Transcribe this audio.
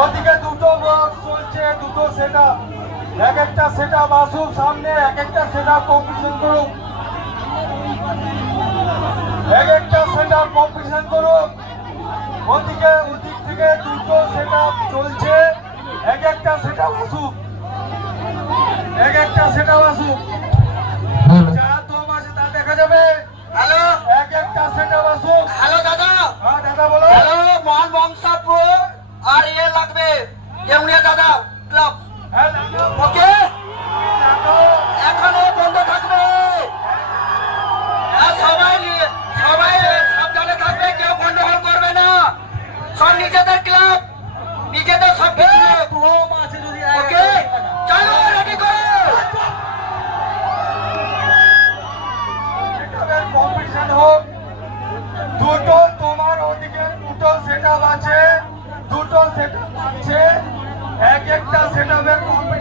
ওদিকে দুটো বক্স চলছে, দুটো সেটআপ, এক একটা সেটআপ আসুক সামনে, এক একটা সেটআপ কম্পিটিশন করুক, এক একটা সেটআপ কম্পিটিশন করুক। ওদিকে ওদিক থেকে দুটো সেটআপ চলছে, এক একটা সেটআপ আসুক, এক একটা সেটআপ আসুক, যা দম আছে তা দেখা যাবে। হ্যালো, এক একটা সেটআপ আসুক। হ্যালো দাদা। হ্যাঁ দাদা বলো। হ্যালো, মহান বংশাপুর আর লাগবে দেউনিয়া দাদা ক্লাব। হ্যাঁ দাদা ওকে, দাদা এখনো বন্ধ থাকবে। আর সবাই সাবধানে থাকবে, কেউ গন্ডগোল করবে না। সব নিজেদের ক্লাব, নিজেদের সব কিছু। দম আছে যদি ওকে, চলো রেডি করো। কম্পিটিশন হোক। দুটো তোমার ওদিকে দুটো সেটআপ আছে, দুটো সেটআপ আছে, এক একটা সেটআপের কম্পিটিশন